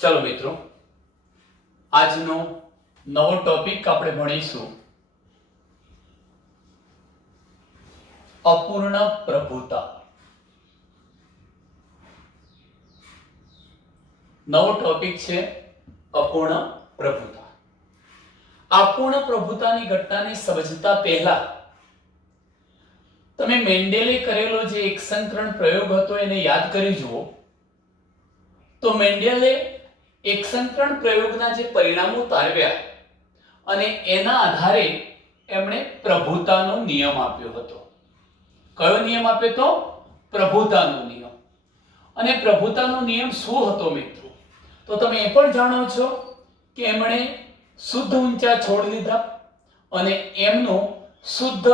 चलो मित्रों, આજનો નવો ટોપિક આપણે ભણીશું અપૂર્ણ પ્રભુતા. નવો ટોપિક છે અપૂર્ણ પ્રભુતા. અપૂર્ણ પ્રભુતાની ઘટનાને સમજતા પહેલા તમે મેન્ડેલે કરેલો જે એકસંકરણ પ્રયોગ હતો એને યાદ કરી જુઓ. તો મેન્ડેલે એકસંકરણ પ્રયોગના જે પરિણામો તારવ્યા અને એના આધારે એમણે પ્રભુતાનો નિયમ આપ્યો હતો. કયો નિયમ આપ્યો તો? પ્રભુતાનો નિયમ. અને પ્રભુતાનો નિયમ શું હતો મિત્રો? તો તમે એ પણ જાણો છો કે એમણે શુદ્ધ ઊંચા છોડ લીધા અને એમનું શુદ્ધ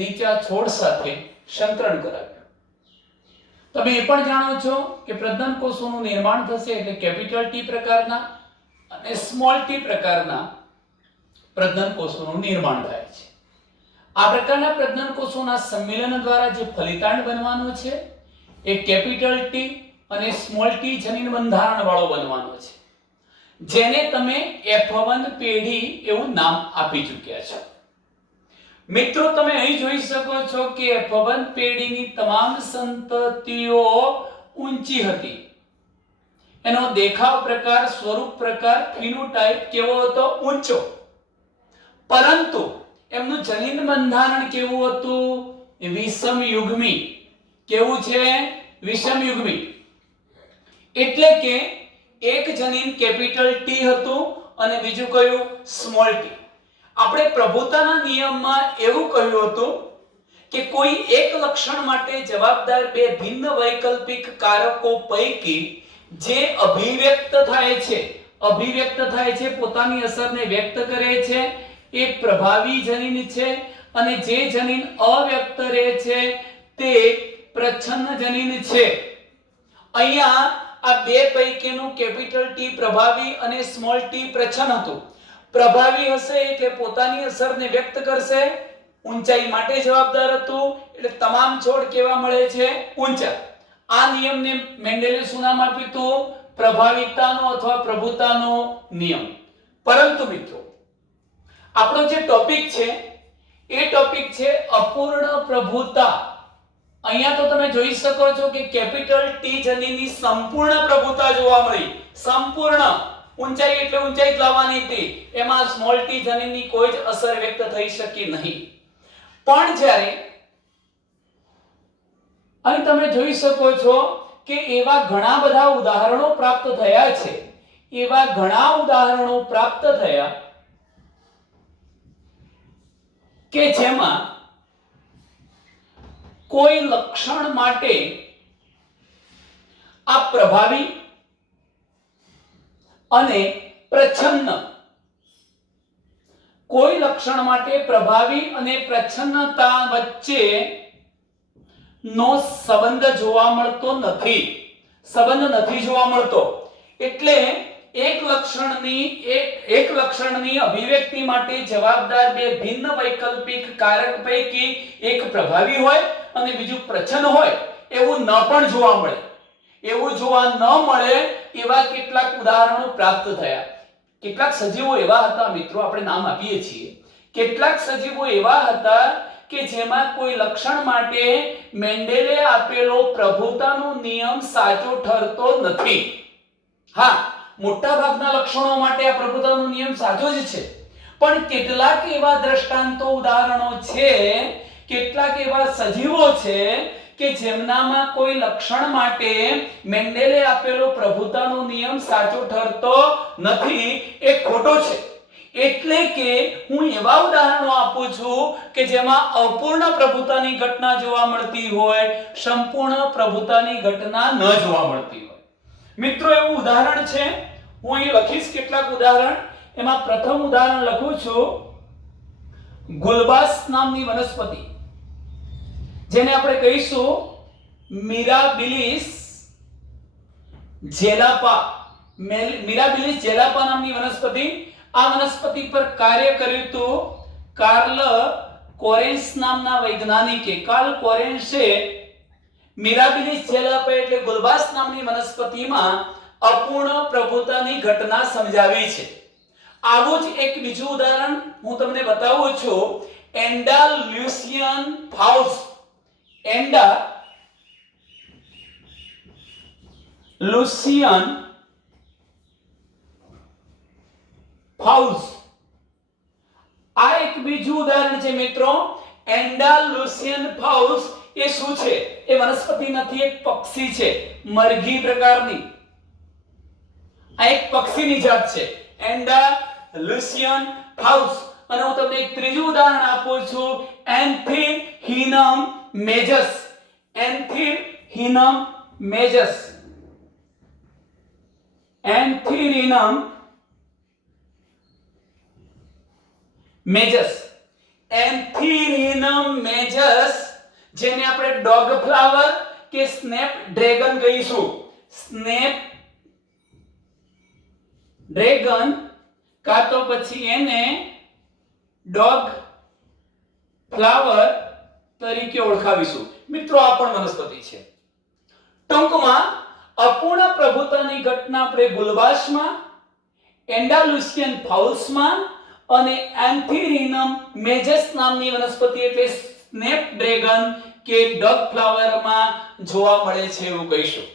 નીચા છોડ સાથે સંકરણ કરાવ્યું. તમે એ પણ જાણો છો કે પ્રજનન કોષોનું નિર્માણ થશે એટલે કેપિટલ ટી પ્રકારના અને સ્મોલ ટી પ્રકારના પ્રજનન કોષોનું નિર્માણ થાય છે. આ પ્રકારના પ્રજનન કોષોના સંમેલન દ્વારા જે ફલિતાંડ બનવાનો છે એ કેપિટલ ટી અને સ્મોલ ટી જનીન બંધારણ વાળો બનવાનો છે, જેને તમે F1 પેઢી એવું નામ આપી ચૂક્યા છો. મિત્રો તમે અહીં જોઈ શકો છો કે F1 પેઢીની તમામ સંતતિઓ ઊંચી હતી. એનો દેખાવ પ્રકાર, સ્વરૂપ પ્રકાર, ફિનોટાઇપ કેવો હતો? ઊંચો. પરંતુ એમનું જનીન બંધારણ કેવું હતું? વિષમયુગ્મી. કેવું છે? વિષમયુગ્મી. એટલે કે એક જનીન કેપિટલ ટી હતું અને બીજું કયું? Small T. આપણે પ્રભુતાના નિયમમાં એવું કહ્યું હતું કે કોઈ એક લક્ષણ માટે જવાબદાર બે ભિન્ન વૈકલ્પિક કારકો પૈકી જે અભિવ્યક્ત થાય છે, પોતાની અસરને વ્યક્ત કરે છે, એ પ્રભાવી જનીન છે અને જે જનીન અવ્યક્ત રહે છે તે પ્રચ્છન્ન જનીન છે. અહીંયા આ બે પૈકીનું કેપિટલ ટી પ્રભાવી અને સ્મોલ ટી પ્રચ્છન્ન હતું. પ્રભાવી હશે એટલે પોતાની અસરને વ્યક્ત કરશે, ઊંચાઈ માટે જવાબદાર હતું, એટલે તમામ છોડ કેવા મળે છે? ઊંચા. આ નિયમને મેન્ડેલે શું નામ આપ્યું હતું? પ્રભાવિતાનો અથવા પ્રભુતાનો નિયમ. પરંતુ મિત્રો આપણો જે ટોપિક છે એ ટોપિક છે અપૂર્ણ પ્રભુતા. અહીંયા તો તમે જોઈ શકો છો કે કેપિટલ ટી જનીનની સંપૂર્ણ પ્રભુતા જોવા મળી. સંપૂર્ણ ઊંચાઈ એટલે ઊંચાઈ જ લાવવાની હતી, એમાં સ્મોલ ટી જનીનની કોઈ જ અસર વ્યક્ત થઈ શકી નહીં. પણ જ્યારે અહીં તમે જોઈ શકો છો કે એવા ઘણા બધા ઉદાહરણો પ્રાપ્ત થયા છે, એવા ઘણા ઉદાહરણો પ્રાપ્ત થયા કે જેમાં કોઈ લક્ષણ માટે આ પ્રભાવી અને પ્રચ્છન્ન, કોઈ લક્ષણ માટે પ્રભાવી અને પ્રચ્છન્નતા વચ્ચે નો સંબંધ જોવા મળતો નથી. એટલે એક લક્ષણની અભિવ્યક્તિ માટે જવાબદાર બે ભિન્ન વૈકલ્પિક કારક પૈકી એક પ્રભાવી હોય અને બીજું પ્રચ્છન્ન હોય એવું ન પણ જોવા મળે. એવું જોવા ન મળે એવા કેટલાક ઉદાહરણો પ્રાપ્ત થયા. કેટલાક સજીવો એવા હતા મિત્રો, આપણે નામ આપીએ છીએ, કેટલાક સજીવો એવા હતા કે જેમાં કોઈ લક્ષણ માટે મેન્ડેલે આપેલો પ્રભુતાનો નિયમ સાચો ઠરતો નથી. હા, મોટા ભાગના લક્ષણો માટે આ પ્રભુતાનો નિયમ સાચો જ છે, પણ કેટલાક એવા દ્રષ્ટાંતો, ઉદાહરણો છે, કેટલાક એવા સજીવો છે કે જેમનામાં કોઈ લક્ષણ માટે મેન્ડેલે આપેલો પ્રભુતાનો નિયમ સાચો ઠરતો નથી, એ ખોટો છે. એટલે કે હું એવા ઉદાહરણો આપું છું કે જેમાં અપૂર્ણ પ્રભુતાની ઘટના જોવા મળતી હોય, સંપૂર્ણ પ્રભુતાની ઘટના ન જોવા મળતી હોય. મિત્રો એવું ઉદાહરણ છે, હું અહીં લખીશ કેટલાક ઉદાહરણ. એમાં પ્રથમ ઉદાહરણ લખું છું ગુલબાસ નામની વનસ્પતિ, જેને આપણે કહીશું મિરાબિલિસ જેલાપા. મિરાબિલિસ જેલાપા નામની વનસ્પતિ. આ વનસ્પતિ પર કાર્ય કર્યું હતું કાર્લ કોરેન્સ નામના વૈજ્ઞાનિકે. કાર્લ કોરેન્સે મિરાબિલિસ જેલાપા એટલે ગુલબાસ નામની વનસ્પતિમાં અપૂર્ણ પ્રભુતાની ઘટના સમજાવી છે. આવું જ એક બીજું ઉદાહરણ હું તમને બતાવું છું. એન્ડાલુસિયન ફાઉસ. એન્ડાલુસિયન ફાઉસ આ એક બીજું ઉદાહરણ છે મિત્રો. એન્ડાલુસિયન ફાઉસ એ શું છે? એ વનસ્પતિ નથી, એક પક્ષી છે, મરઘી પ્રકારની. આ એક પક્ષીની જાત છે, એન્ડાલુસિયન ફાઉસ. અને હું તમને એક ત્રીજું ઉદાહરણ આપું છું, એન્થિરિનમ મેજસ. એન્થિરિનમ મેજસ. એન્થિરિનમ મેજસ. એન્થિરિનમ મેજસ જેને આપણે ડોગ ફ્લાવર કે સ્નેપ ડ્રેગન કહીશું. સ્નેપ ડ્રેગન કાં તો પછી એને ડોગ ફ્લાવર તરીકે ઓળખાવીશું. મિત્રો આ પણ વનસ્પતિ છે. ટૂંકમાં અપૂર્ણ પ્રભુતાની ઘટના આપણે ગુલબાસમાં, એન્ડાલુસિયન ફાઉલ્સમાં અને એન્થિરિનમ મેજસ નામની વનસ્પતિ એટલે સ્નેપ ડ્રેગન કે ડોગ ફ્લાવરમાં જોવા મળે છે એવું કહીશું.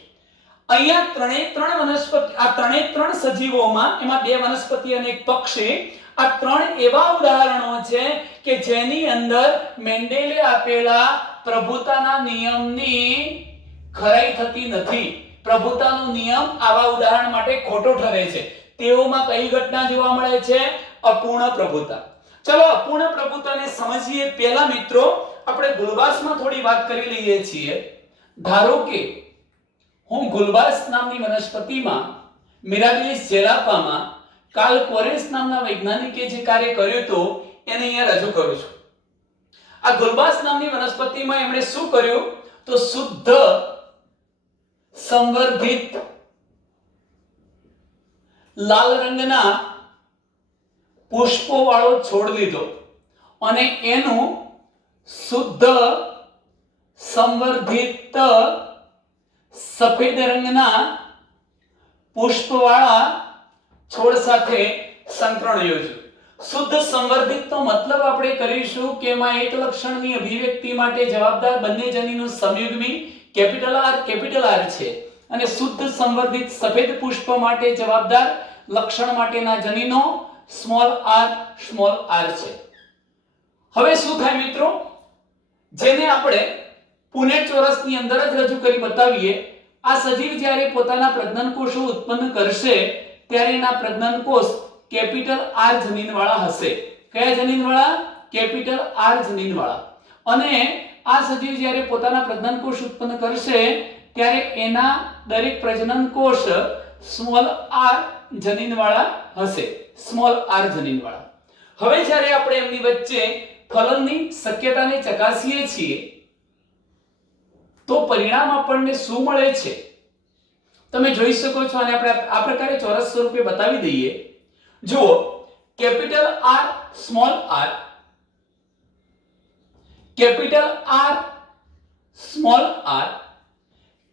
અહીંયા ત્રણે ત્રણ સજીવોમાં, એમાં બે વનસ્પતિ અને એક પક્ષી, આ ત્રણ એવા ઉદાહરણો છે કે જેની અંદર મેન્ડેલે આપેલા પ્રભુતાના નિયમની ખરાઈ થતી નથી. પ્રભુતાનો નિયમ આવા ઉદાહરણ માટે ખોટો ઠરે છે. તેઓમાં કઈ ઘટના જોવા મળે છે? અપૂર્ણ પ્રભુતા. ચલો અપૂર્ણ પ્રભુતાને સમજીએ પહેલા મિત્રો આપણે ગુલબાસમાં થોડી વાત કરી લઈએ છીએ. ધારો કે હું ગુલબાસ નામની વનસ્પતિમાં, મિરાબિલિસ જેલાપામાં કાર્લ કોરેન્સ નામના વૈજ્ઞાનિકે જે કાર્ય કર્યું હતું એને અહીંયા રજૂ કરું છું. આ ગુલબાસ નામની વનસ્પતિમાં એમણે શું કર્યું? તો શુદ્ધ સંવર્ધિત લાલ રંગના પુષ્પો વાળો છોડ લીધો અને એનું શુદ્ધ સંવર્ધિત સફેદ રંગના પુષ્પવાળા છોડ સાથે સંકરણ યોજ્યું. શુદ્ધ સંવર્ધિત નો મતલબ આપણે કરીશું કે એમાં એક લક્ષણની અભિવ્યક્તિ માટે જવાબદાર બંને જનીનો સંયુગ્મી કેપિટલ આર છે અને શુદ્ધ સંવર્ધિત સફેદ પુષ્પ માટે જવાબદાર લક્ષણ માટેના જનીનો સ્મોલ આર છે. હવે શું થાય મિત્રો? જેને આપણે પુનેટ ચોરસની અંદર જ રજૂ કરી બતાવીએ. આ સજીવ જ્યારે પોતાના પ્રજનન કોષો ઉત્પન્ન કરશે ત્યારે એના પ્રજનન કોષ કેપિટલ આર જનીન વાળા હશે. કયા જનીન વાળા? કેપિટલ આર જનીન વાળા. અને આ સજીવ જ્યારે પોતાના પ્રજનન કોષ ઉત્પન્ન કરશે ત્યારે એના દરેક પ્રજનન કોષ સ્મોલ આર જનીન વાળા હશે. સ્મોલ આર જનીન વાળા. હવે જ્યારે આપણે એમની વચ્ચે ફલનની શક્યતાને ચકાસીએ છીએ તો પરિણામ આપણને શું મળે છે? તમે જોઈ શકો છો અને આપણે આ પ્રકારે ચોરસ સ્વરૂપે બતાવી દઈએ. જુઓ, capital R small R, capital R small R,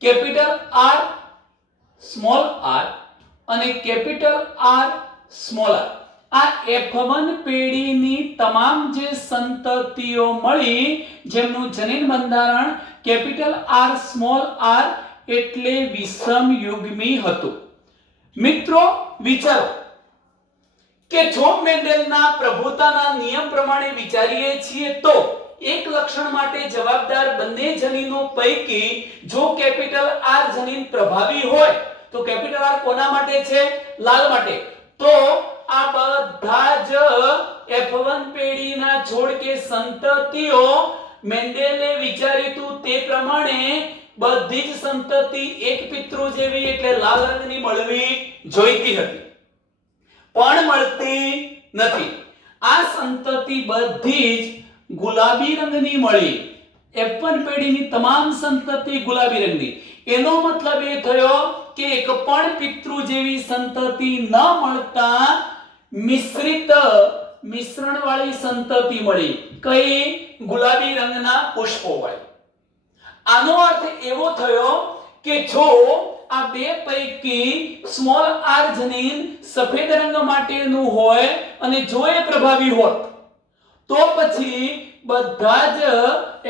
capital R small R અને કેપિટલ આર સ્મોલ આર. આ F1 પેઢીની તમામ જે સંતતિઓ મળી જેમનું જનીન બંધારણ કેપિટલ આર સ્મોલ આર એટલે વિષમ યુગ્મી હતું. મિત્રો વિચારો કે જો મેન્ડેલના પ્રભુતાના નિયમ પ્રમાણે વિચારીએ છીએ તો એક લક્ષણ માટે જવાબદાર બંને જનીનો પૈકી જો કેપિટલ આર જનીન પ્રભાવી હોય તો કેપિટલ આર કોના માટે છે? લાલ માટે. તો આ બધા જ F1 પેઢીના છોડ કે સંતતિઓ મેન્ડેલે વિચાર્યું તે પ્રમાણે બધી જ સંતતિ એક પિતૃ જેવી એટલે લાલ રંગની મળવી જોઈતી હતી પણ મળતી નથી. આ સંતતિ બધી જ ગુલાબી રંગની મળી. F1 પેઢીની તમામ સંતતિ ગુલાબી રંગની. એનો મતલબ એ થયો કે એક પણ પિતૃ જેવી સંતતિ ન મળતા મિશ્રણ વાળી સંતતિ મળી. કઈ? ગુલાબી રંગના પુષ્પો વાળી. આનો અર્થ એવો થયો કે જો આ બે પૈકી સ્મોલ આર જનીન સફેદ રંગ માટેનું હોય અને જો એ પ્રભાવી હોત તો પછી બધા જ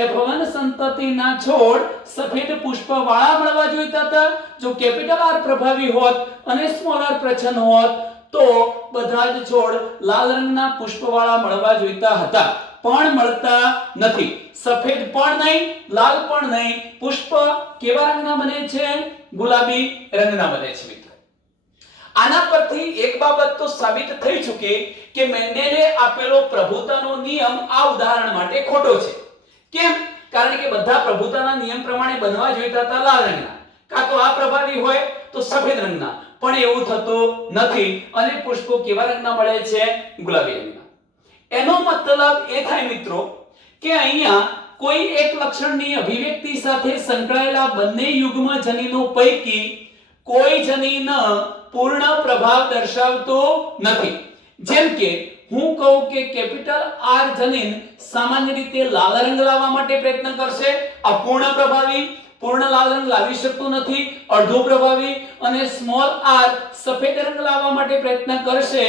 F1 સંતતિના છોડ સફેદ પુષ્પવાળા મળવા જોઈતા હતા. જો કેપિટલ આર પ્રભાવી હોત અને સ્મોલ આર પ્રચ્છન્ન હોત તો બધા જ છોડ લાલ રંગના પુષ્પવાળા મળવા જોઈતા હતા, પણ મળતા નથી. સફેદ પણ નહીં, લાલ પણ નહીં. પુષ્પ કેવા રંગના બને છે? ગુલાબી રંગના બને છે મિત્રો. આના પરથી એક બાબત તો સાબિત થઈ ચૂકી કે મેન્ડેલે આપેલો પ્રભુતાનો નિયમ આ ઉદાહરણ માટે ખોટો છે. કેમ? કારણ કે બધા પ્રભુતાના નિયમ પ્રમાણે બનવા જોઈતા હતા લાલ રંગના, કાં તો આ પ્રભાવી હોય તો સફેદ રંગના, પણ એવું થતું નથી અને પુષ્પો કેવા રંગના મળે છે? ગુલાબી રંગના. એનો મતલબ એ થાય મિત્રો કે અહીંયા કોઈ એક લક્ષણની અભિવ્યક્તિ સાથે સંકળાયેલા બંને યુગ્મ જનીનો પૈકી કોઈ જનીન પૂર્ણ પ્રભાવ દર્શાવતો નથી. જેમ કે હું કહું કે કેપિટલ આર જનીન સામાન્ય રીતે લાલ રંગ લાવવા માટે પ્રયત્ન કરશે, અપૂર્ણ પ્રભાવી, પૂર્ણ લાલ રંગ લાવી શકતું નથી, અડધો પ્રભાવી, અને સ્મોલ આર સફેદ રંગ લાવવા માટે પ્રયત્ન કરશે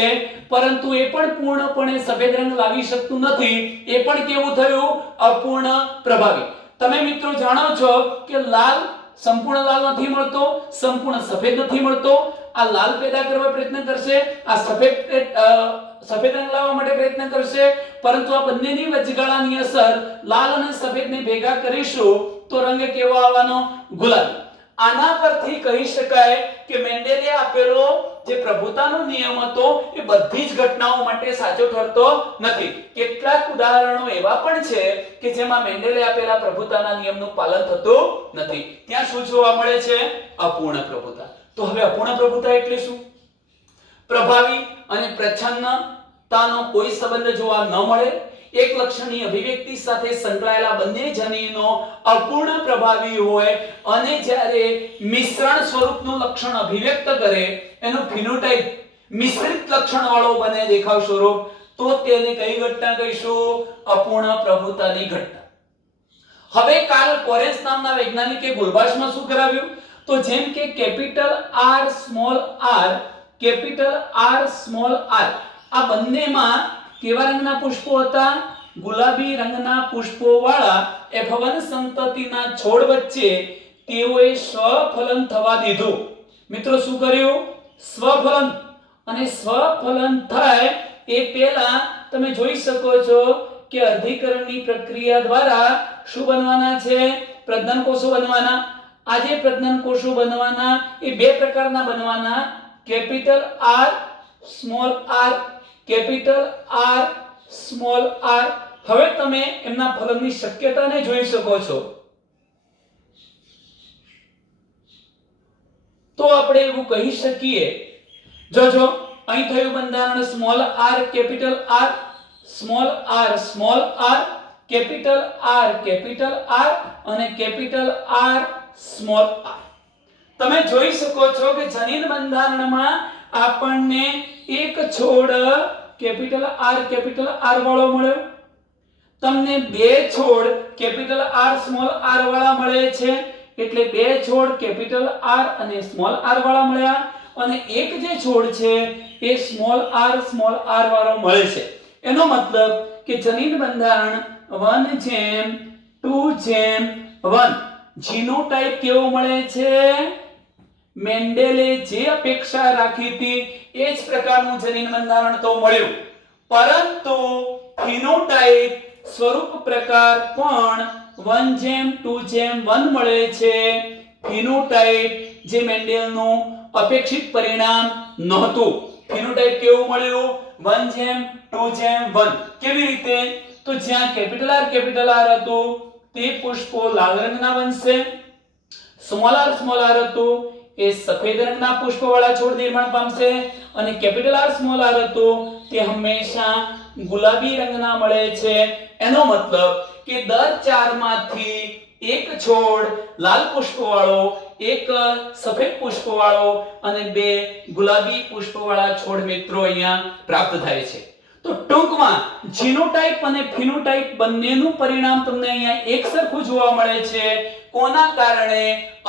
પરંતુ એ પણ પૂર્ણપણે સફેદ રંગ લાવી શકતું નથી. એ પણ કેવું થયું? અપૂર્ણ પ્રભાવી. તમે મિત્રો જાણો છો કે લાલ સંપૂર્ણ લાલ નથી મળતો, સંપૂર્ણ સફેદ નથી મળતો. આ લાલ પેદા કરવા પ્રયત્ન કરશે, આ સફેદ રંગ લાવવા માટે પ્રયત્ન કરશે, પરંતુ આ બંનેની વચગાળાની અસર લાલ અને સફેદને ભેગા કરીશું તો રંગ કેવો આવવાનો? ગુલાબી. આના પરથી કહી શકાય કે મેન્ડેલે આપેલો જે પ્રભુતાનો નિયમ હતો એ બધી જ ઘટનાઓ માટે સાચો ઠરતો નથી. કેટલાક ઉદાહરણો એવા પણ છે કે જેમાં મેન્ડેલે આપેલા પ્રભુતાના નિયમનું પાલન થતું નથી. ત્યાં શું જોવા મળે છે? અપૂર્ણ પ્રભુતા. તો હવે અપૂર્ણ પ્રભુતા એટલે શું? પ્રભાવી અને પ્રચ્છન્નતાનો કોઈ સંબંધ જોવા ન મળે. એક લક્ષણની અભિવ્યક્તિ સાથે સંકળાયેલા બંને જનીનો અપૂર્ણ પ્રભાવી હોય અને જ્યારે મિશ્રણ સ્વરૂપનું લક્ષણ અભિવ્યક્ત કરે, એનું ફિનોટાઇપ મિશ્રિત લક્ષણ વાળો બને દેખાવ સ્વરૂપ, તો તેને કઈ ઘટના કહીશું? અપૂર્ણ પ્રભુતાની ઘટના. હવે કાર્લ કોરેન્સ નામના વૈજ્ઞાનિકે ગુલબાસમાં શું કરાવ્યું? તો જેમ કે capital R small R, capital R small R, આ બંનેમાં કેવા રંગના પુષ્પો હતા? ગુલાબી રંગના પુષ્પો વાળા F1 સંતતિના છોડ વચ્ચે તેઓએ સ્વફલન થવા દીધું. મિત્રો શું કર્યું? સ્વફલન. અને સ્વફલન થાય એ પહેલા તમે જોઈ શકો છો કે અર્ધીકરણની પ્રક્રિયા દ્વારા શું બનવાના છે? પ્રજનન કોષો બનવાના. આ જે પ્રજનન કોષો બનવાના એ બે પ્રકારના બનવાના, capital R small R, capital R small R. હવે તમે એમના ફલનની શક્યતાને જોઈ શકો છો. તો આપણે એવું કહી શકીએ, જોજો અહીં થયું બંધારણ small R capital R, small R small R, capital R અને કેપિટલ આર સ્મોલ આર. તમે જોઈ શકો છો કે જનીન બંધારણમાં આપણને એક છોડ કેપિટલ આર વાળો મળ્યો, તમને બે છોડ કેપિટલ આર સ્મોલ આર વાળા મળે છે, એટલે બે છોડ કેપિટલ આર અને સ્મોલ આર વાળા મળ્યા, અને એક જે છોડ છે એ સ્મોલ આર વાળો મળે છે. એનો મતલબ કે જનીન બંધારણ 1:2:1. જીનોટાઇપ કેવો મળે છે? મેન્ડેલે જે અપેક્ષા રાખી હતી એ જ પ્રકારનું જનીન બંધારણ તો મળ્યું, પરંતુ ફિનોટાઇપ સ્વરૂપ પ્રકાર પણ 1:2:1 મળે છે. ફિનોટાઇપ જે મેન્ડેલનું અપેક્ષિત પરિણામ નહોતું. ફિનોટાઇપ કેવું મળ્યું? 1:2:1. કેવી રીતે? તો જ્યાં કેપિટલ આર હતું તે પુષ્પો લાલ રંગના બનશે, સ્મોલ આર હતું એ સફેદ રંગના પુષ્પવાળા છોડ નિર્માણ પામશે, અને કેપિટલ આર સ્મોલ આર હતું તે હંમેશા ગુલાબી રંગના મળે છે. એનો મતલબ કે દર 4 માંથી એક છોડ લાલ પુષ્પવાળો, એક સફેદ પુષ્પવાળો અને બે ગુલાબી પુષ્પવાળા છોડ મિત્રો અહીંયા પ્રાપ્ત થાય છે. તો ટૂંકમાં જીનોટાઇપ અને ફિનોટાઇપ બંનેનું પરિણામ તમને અહીંયા એક સરખું જોવા મળે છે. કોના કારણે?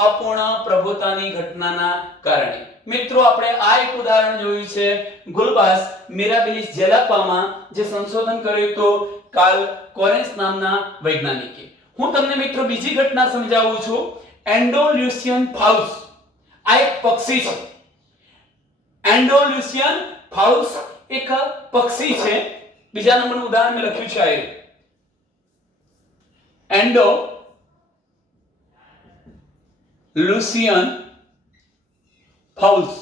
અપૂર્ણ પ્રભુતાની ઘટનાના કારણે. મિત્રો આપણે આ એક ઉદાહરણ જોયું છે ગુલબાસ મિરાબિલિસ જેલાપામાં, જે સંશોધન કર્યું હતું કાર્લ કોરેન્સ નામના વૈજ્ઞાનિકે. હું તમને મિત્રો બીજી ઘટના સમજાવું છું. એન્ડોલ્યુસિયન ફાઉસ આ એક પક્ષી છે. એન્ડોલ્યુસિયન ફાઉસ એક પક્ષી છે. બીજા નંબરનું ઉદાહરણ મેં લખ્યું છે આ એન્ડોલ્યુસિયન ફાઉસ.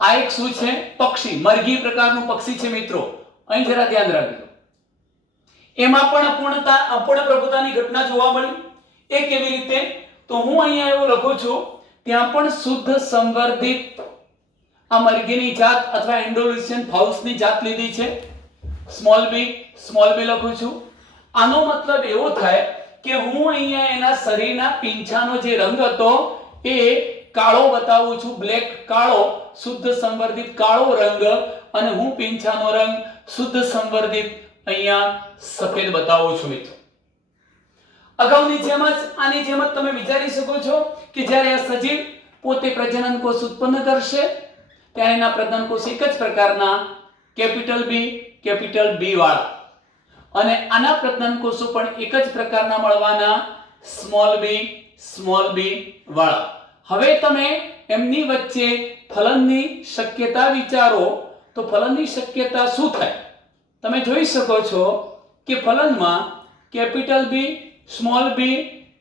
આ એક શું છે? પક્ષી, મરઘી પ્રકારનું પક્ષી છે મિત્રો. અહીં જરા ધ્યાન રાખજો. એમાં પણ અપૂર્ણ પ્રભુતાની ઘટના જોવા મળી. એ કેવી રીતે? તો હું અહીંયા એવું લખું છું, ત્યાં પણ શુદ્ધ સંવર્ધિત આ મરઘીની જાત અથવા એન્ડોલ્યુસિયન ફાઉસની જાત લીધી છે. સ્મોલ બી લખું છું. આનો મતલબ એવો થાય કે હું અહીંયા એના શરીરના પીંછાનો જે રંગ હતો એ કાળો બતાવું છું, બ્લેક, કાળો, શુદ્ધ સંવર્ધિત કાળો રંગ, અને હું પીંછાનો રંગ શુદ્ધ સંવર્ધિત અહીંયા સફેદ બતાવું છું મિત્રો. અગાઉની જેમ જ આની જેમ જ તમે વિચારી શકો છો કે જ્યારે આ સજીવ પોતે પ્રજનન કોષ ઉત્પન્ન કરશે ત્યારે એના પ્રજનન કોષ એક જ પ્રકારના કેપિટલ બી વાળા, અને આના પ્રજનન કોષો પણ એક જ પ્રકારના મળવાના સ્મોલ બી વાળા. હવે તમે એમની વચ્ચે ફલનની શક્યતા વિચારો તો ફલનની શક્યતા શું થાય? તમે જોઈ શકો છો કે ફલનમાં capital B, small B,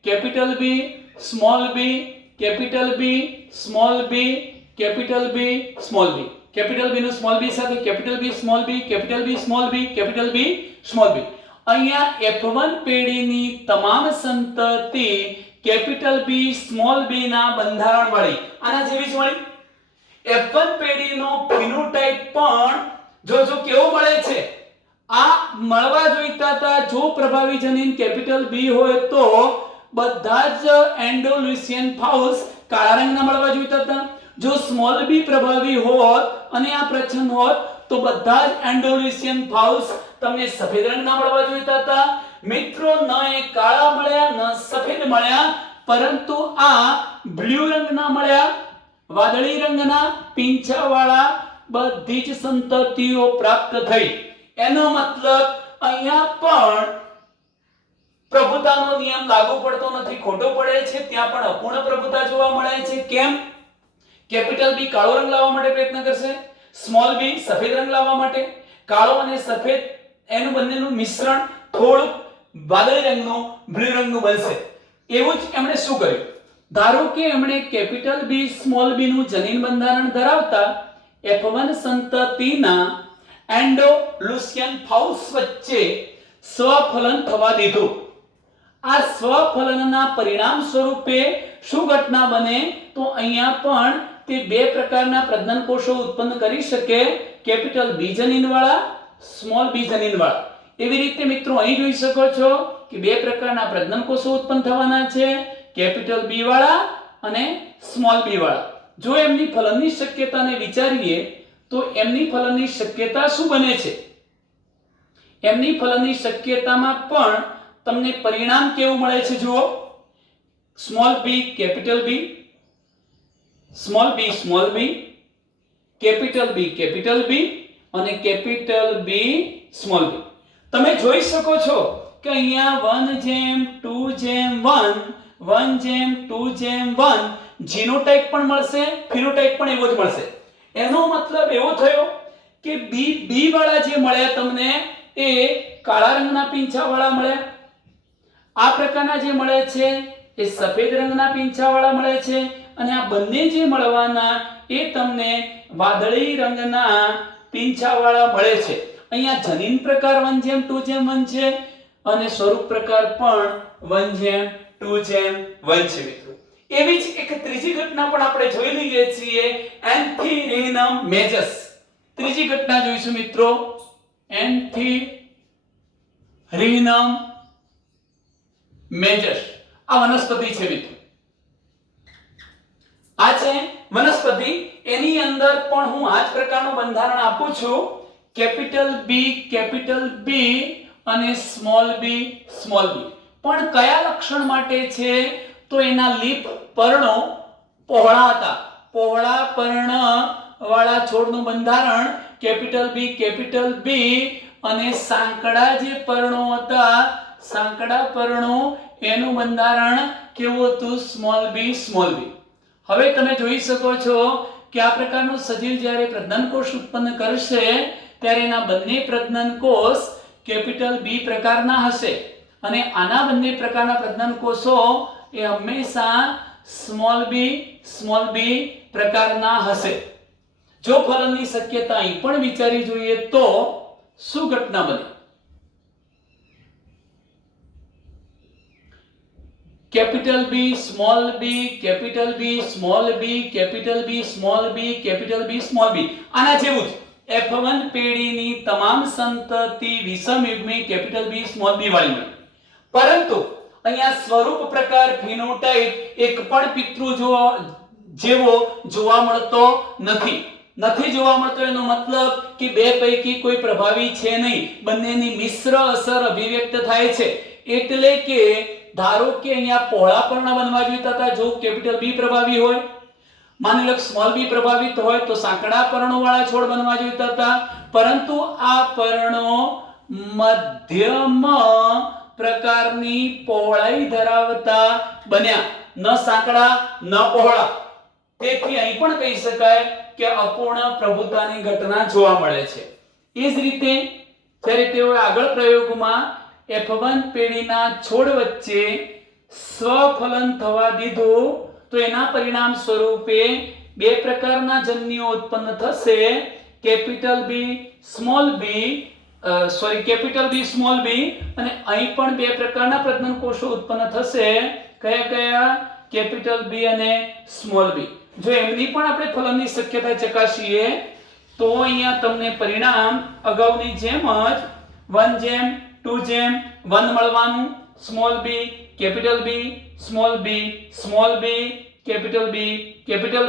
capital B, small B, capital B, small B, capital B, small B, capital B નું સ્મોલ બી સાથે capital B, small B, capital B, small B, capital B, small B. અહીંયા F1 પેઢીની તમામ સંતતિ capital B, small બી ના બંધારણ વાળી આના જેવી જ મળી. F1 પેઢીનો ફિનોટાઇપ પણ જો કેવો મળે છે? આ મળવા જોઈતા હતા. જો પ્રભાવી જનીન કેપિટલ બી હોય તો બધા જ એન્ડોલ્યુસિયન ફાઉસ કાળા રંગના મળવા જોઈતા હતા. જો સ્મોલ બી પ્રભાવી હોત અને આ પ્રચ્છન્ન હોત તો બધા જ એન્ડોલ્યુસિયન ફાઉસ તમને સફેદ રંગના મળવા જોઈતા હતા. મિત્રો ન એ કાળા મળ્યા ન સફેદ મળ્યા, પરંતુ આ બ્લુ રંગના મળ્યા, વાદળી રંગના પીંછાવાળા બધી જ સંતતિઓ પ્રાપ્ત થઈ. એનો મતલબ અહીંયા પણ પ્રભુતાનો નિયમ લાગુ પડતો નથી, ખોટો પડે છે. ત્યાં પણ અપૂર્ણ પ્રભુતા જોવા મળે છે. કેમ? કેપિટલ બી કાળો રંગ લાવવા માટે પ્રયત્ન કરશે, સ્મોલ બી સફેદ રંગ લાવવા માટે. કાળો અને સફેદ એનું બંનેનું મિશ્રણ થોડું વાદળી રંગનું, બ્લુ રંગનું બનશે. એવું જ એમણે શું કર્યું? ધારો કે એમણે કેપિટલ બી, સ્મોલ બી નું જનીન બંધારણ ધરાવતા F1 સંતતિના એન્ડોલ્યુસિયન ફાઉસ વચ્ચે સ્વફલન થવા દીધું. આ સ્વફલનના પરિણામ સ્વરૂપે શું ઘટના બને? તો અહીંયા પણ તે બે પ્રકારના પ્રજનન કોષો ઉત્પન્ન કરી શકે, કેપિટલ બી જનીન વાળા, સ્મોલ બી જનીન વાળા. એવી રીતે મિત્રો અહીં જોઈ શકો છો કે બે પ્રકારના પ્રજનન કોષો ઉત્પન્ન થવાના છે, કેપિટલ બી વાળા અને સ્મોલ બી વાળા. જો એમની ફલનની શક્યતાને વિચારીએ તો એમની ફલનની શક્યતા શું બને છે? એમની ફલનની શક્યતામાં પણ તમને પરિણામ કેવું મળે છે? જુઓ, small B capital B, small B capital B અને કેપિટલ બી સ્મોલ બી. તમે જોઈ શકો છો કે અહીંયા 1:2:1 1:2:1 જીનોટાઇપ પણ મળશે, ફિનોટાઇપ પણ એવો જ મળશે. એનો મતલબ એવો થયો કે બી વાળા જે મળ્યા તમને એ કાળા રંગના પીંછા વાળા મળ્યા. આ પ્રકારના જે મળે છે એ સફેદ રંગના પીંછા વાળા મળે છે, અને આ બંને જે મળવાના એ તમને વાદળી રંગના પીંછા વાળા મળે છે. અહીંયા જનીન પ્રકાર 1:2:1 છે અને સ્વરૂપ પ્રકાર પણ 1:2:1 છે મિત્રો. એવી જ એક ત્રીજી ઘટના પણ આપણે જોઈ લઈએ છીએ, એન્થિરિનમ મેજસ. ત્રીજી ઘટના જોઈશું મિત્રો, એન્થિરિનમ મેજસ. આ વનસ્પતિ છે મિત્રો. આ છે વનસ્પતિ. એની અંદર પણ હું આ જ પ્રકારનું બંધારણ આપું છું કેપિટલ બી અને સ્મોલ બી. પણ કયા લક્ષણ માટે છે? તો એના લીફ પર્ણો પહોળા હતા. પહોળા પર્ણ વાળા છોડનું બંધારણ કેપિટલ બી અને સાંકડા જે પર્ણો હતા, સાંકડા પર્ણો એનું બંધારણ કેવું હતું? Small B. હવે તમે જોઈ શકો છો કે આ પ્રકારનું સજીવ જ્યારે પ્રજનન કોષ ઉત્પન્ન કરશે ત્યારે એના બંને પ્રજનન કોષ કેપિટલ બી પ્રકારના હશે અને આના બંને પ્રકારના પ્રજનન કોષો એ હંમેશા સ્મોલ બી પ્રકારના હશે. જો ફલનની શક્યતા અહીં પણ વિચારી જોઈએ તો શું ઘટના બને? કેપિટલ બી સ્મોલ બી આના જેવું જ F1 પેઢીની તમામ સંતતિ વિષમ યુગ્મી કેપિટલ બી સ્મોલ બી વાળી મળે. પરંતુ અહીંયા સ્વરૂપ પ્રકાર ફિનોટાઇપ એક પણ પિતૃ જેવો જોવા મળતો નથી જોવા મળતો. એનો મતલબ કે બે પૈકી કોઈ પ્રભાવી છે નહીં, બંનેની મિશ્ર અસર અભિવ્યક્ત થાય છે. એટલે કે ધારો કે અહીંયા પહોળા પર્ણ બનવા જોઈતા હતા જો કેપિટલ બી પ્રભાવી હોય, માની લો સ્મોલ બી પ્રભાવિત હોય તો સાંકડા પર્ણો વાળા છોડ બનવા જોઈતા હતા, પરંતુ આ પર્ણો મધ્યમ પ્રકારની પહોળાઈ ધરાવતા બન્યા, ન સાંકડા ન પહોળા. તેથી અહીં પણ કહી શકાય કે અપૂર્ણ પ્રભુતાની ઘટના જોવા મળે છે. એ જ રીતે જ્યારે તેઓ આગળ પ્રયોગમાં F1 પેઢીના છોડ વચ્ચે સ્વફલન થવા દીધું તો એના પરિણામ સ્વરૂપે બે પ્રકારના જન્યુઓ ઉત્પન્ન થશે, કેપિટલ બી સ્મોલ બી અને અહીં પણ બે પ્રકારના પ્રજનન કોષો ઉત્પન્ન થશે. કયા? કેપિટલ બી અને સ્મોલ બી. જો એમની પણ આપણે ફલનની શક્યતા ચકાસીએ તો અહીંયા તમને પરિણામ અગાઉની જેમ જ 1:2:1 મળવાનું. Small B capital B small B capital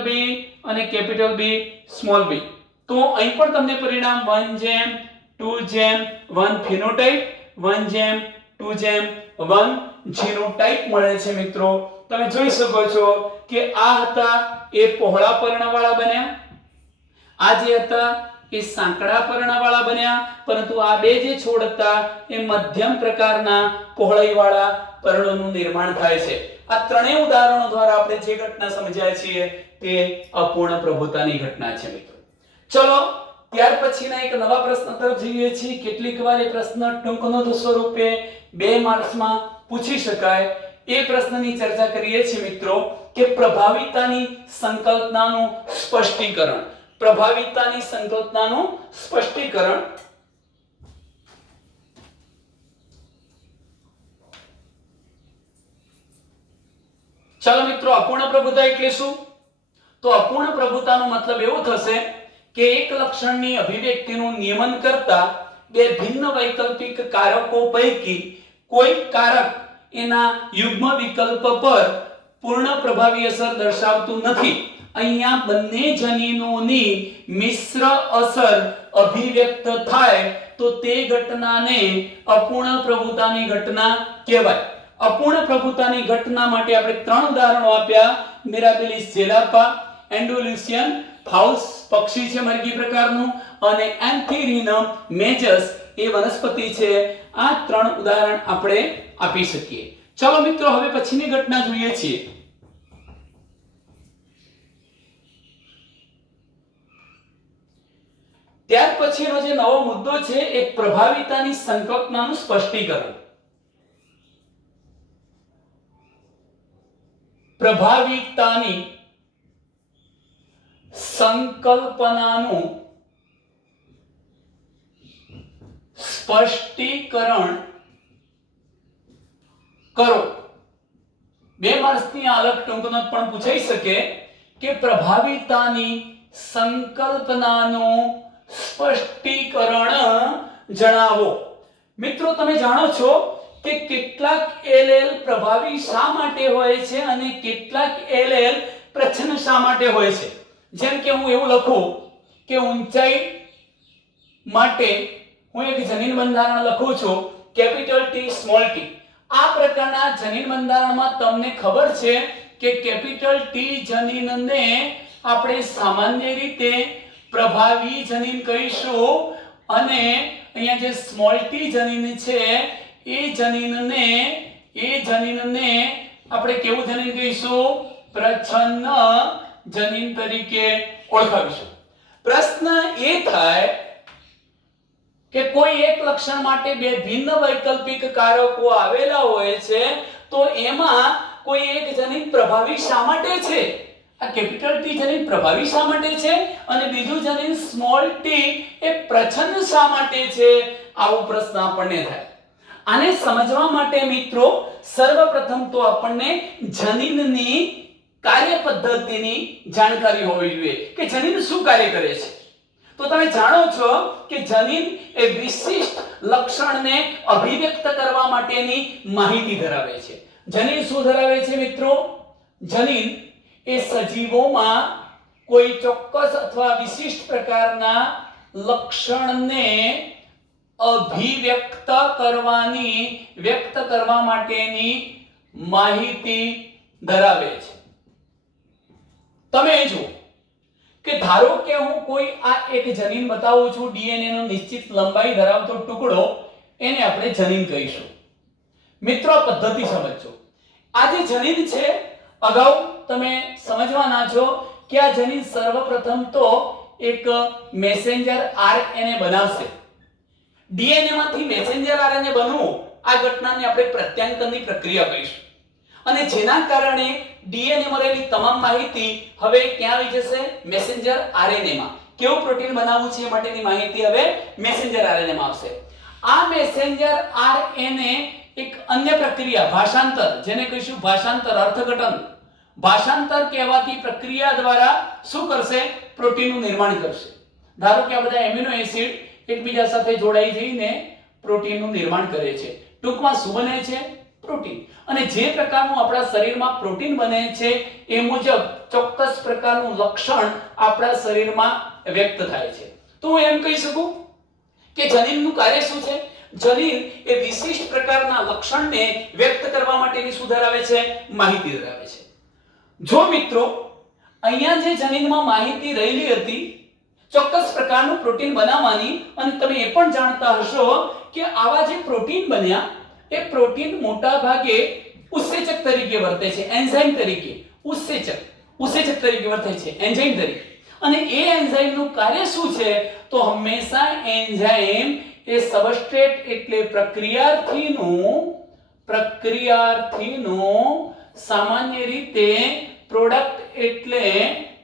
B અને કેપિટલ બી સ્મોલ બી. તો અહીં પણ તમને પરિણામ 1:2:1 ફિનોટાઇપ 1:2:1 જીનોટાઇપ મળે છે. મિત્રો તમે જોઈ શકો છો કે આ હતા એ પહોળા પર્ણવાળા બન્યા, આ જે હતા એ સાંકડા પર્ણવાળા બન્યા, પરંતુ આ બે જે છોડ હતા એ મધ્યમ પ્રકારના પહોળાઈવાળા પર્ણોનું નિર્માણ થાય છે. આ ત્રણેય ઉદાહરણો દ્વારા આપણે જે ઘટના સમજ્યા છીએ તે અપૂર્ણ પ્રભુતાની ઘટના છે. મિત્રો ચલો ત્યાર પછીના એક નવા પ્રશ્ન તરફ જઈએ છીએ. કેટલીક વાર એ પ્રશ્ન ટૂંક નોંધ સ્વરૂપે 2 માર્ક્સમાં પૂછી શકાય. એ પ્રશ્નની ચર્ચા કરીએ છીએ મિત્રો કે પ્રભાવિતાની સંકલ્પનાનું સ્પષ્ટીકરણ. ચાલો મિત્રો, અપૂર્ણ પ્રભુતા એટલે શું? તો અપૂર્ણ પ્રભુતાનો મતલબ એવો થશે કે એક લક્ષણની અભિવ્યક્તિનું નિયમન કરતા બે ભિન્ન વૈકલ્પિક કારકો પૈકી કોઈ કારક એના યુગ્મ વિકલ્પ પર પૂર્ણ પ્રભાવી અસર દર્શાવતું નથી. અહીંયા બંને જનીનોની મિશ્ર અસર અભિવ્યક્ત થાય તો તે ઘટનાને અપૂર્ણ પ્રભુતાની ઘટના કહેવાય. અપૂર્ણ પ્રભુતાની ઘટના માટે આપણે 3 ઉદાહરણો આપ્યા. મિરાબિલિસ ઝેલાપા, એન્ડોલ્યુસિયન ફાઉલ્સ પક્ષી છે મરઘી પ્રકારનું, અને એન્થેરિનમ મેજસ એ વનસ્પતિ છે. આ 3 ઉદાહરણ આપણે આપી શકીએ. ચાલો મિત્રો હવે પછીની ઘટના જોઈએ છીએ. ત્યાર પછીનો જે નવો મુદ્દો છે એ પ્રભાવિતાની સંકલ્પનાનું સ્પષ્ટીકરણ. પ્રભાવિતાની સંકલ્પનાનું સ્પષ્ટીકરણ કરો. 2 માર્ક્સની અલગ ટૂંક નોંધ પણ પૂછાઈ શકે કે પ્રભાવિતાની સંકલ્પનાનું સ્પષ્ટીકરણ જણાવો. મિત્રો તમે જાણો છો કે કેટલાક એલેલ પ્રભાવી શા માટે હોય છે અને કેટલાક એલેલ પ્રચ્છન્ન શા માટે હોય છે. જેમ કે હું એવું લખું કે ઊંચાઈ માટે હું એક જનીન બંધારણ લખું છું કેપિટલ ટી સ્મોલ ટી. આ પ્રકારના જનીન બંધારણમાં તમને ખબર છે કે કેપિટલ ટી જનીનને આપણે સામાન્ય રીતે પ્રભાવી જનીન કહીશું અને અહીંયા જે સ્મોલ ટી જનીન છે એ જનીનને આપણે કેવું જનીન કહીશું? પ્રચ્છન્ન જનીન તરીકે ઓળખાવીશું. પ્રશ્ન એ થાય કે કોઈ એક લક્ષણ માટે બે ભિન્ન વૈકલ્પિક કારકો આવેલા હોય છે તો એમાં કોઈ એક જનીન પ્રભાવી શા માટે છે? આ કેપિટલ ટી જનીન પ્રભાવી શા માટે છે અને બીજું જનીન સ્મોલ ટી એ પ્રચ્છન્ન શા માટે છે? આવો પ્રશ્ન આપણને થાય. આને સમજવા માટે મિત્રો સર્વપ્રથમ તો આપણને જનીનની કાર્ય પદ્ધતિની જાણકારી હોવી જોઈએ કે જનીન શું કાર્ય કરે છે. તો તમે જાણો છો કે જનીન એ વિશિષ્ટ લક્ષણને અભિવ્યક્ત કરવા માટેની માહિતી ધરાવે છે. જનીન શું ધરાવે છે મિત્રો? જનીન એ સજીવોમાં કોઈ ચોક્કસ અથવા વિશિષ્ટ પ્રકારના લક્ષણને અભિવ્યક્ત વ્યક્ત કરવા માટેની માહિતી ધરાવે છે. તમે જુઓ કે ધારો કે હું કોઈ આ એક જનીન બતાવું છું, ડીએનએ નો નિશ્ચિત લંબાઈ ધરાવતો ટુકડો, એને આપણે જનીન કહીશું. મિત્રો પદ્ધતિ સમજજો. આ જે જનીન છે અગાઉ તમે સમજવાના છો કે આ જનીન સર્વપ્રથમ તો એક મેસેન્જર આરએનએ બનાવશે. ડીએનએ માંથી મેસેન્જર આરએનએ બનવું આ ઘટનાને આપણે પ્રત્યાંતરની પ્રક્રિયા કહીશું અને જેના કારણે ડીએનએ માં રહેલી તમામ માહિતી હવે ક્યાં આવી જશે? મેસેન્જર આરએનએ માં. કેવું પ્રોટીન બનાવવું છે એ માટેની માહિતી હવે મેસેન્જર આરએનએ માં આવશે. આ મેસેન્જર આરએનએ એક અન્ય પ્રક્રિયા ભાષાંતર, જેને કહીશું ભાષાંતર, અર્થઘટન, ભાષાંતર કહેવાતી પ્રક્રિયા દ્વારા શું કરશે? પ્રોટીનનું નિર્માણ કરશે. ધારો કે આ બધા એમિનો એસિડ એકબીજા સાથે જોડાઈ જઈને પ્રોટીનનું નિર્માણ કરે છે. ટૂંકમાં શું બને છે? પ્રોટીન. અને જે પ્રકારનું આપણા શરીરમાં પ્રોટીન બને છે એ મુજબ ચોક્કસ પ્રકારનું લક્ષણ આપણા શરીરમાં વ્યક્ત થાય છે. તો હું એમ કહી શકું કે જનીનનું કાર્ય શું છે? જનીન એ વિશિષ્ટ પ્રકારના લક્ષણને વ્યક્ત કરવા માટેની શું ધરાવે છે? માહિતી ધરાવે છે. જો મિત્રો અહીંયા જે જનીનમાં માહિતી રહેલી હતી ચોક્કસ પ્રકારનું પ્રોટીન બનાવવાની, અને તમે એ પણ જાણતા હશો કે આવા જે પ્રોટીન બન્યા એ પ્રોટીન મોટા ભાગે ઉત્સેચક તરીકે વર્તે છે, એન્ઝાઇમ તરીકે. ઉત્સેચક તરીકે વર્તે છે, એન્ઝાઇમ તરીકે. અને એ એન્ઝાઇમનું કાર્ય શું છે? તો હંમેશા એન્ઝાઇમ એ સબસ્ટ્રેટ એટલે પ્રક્રિયાર્થીનું સામાન્ય રીતે પ્રોડક્ટ એટલે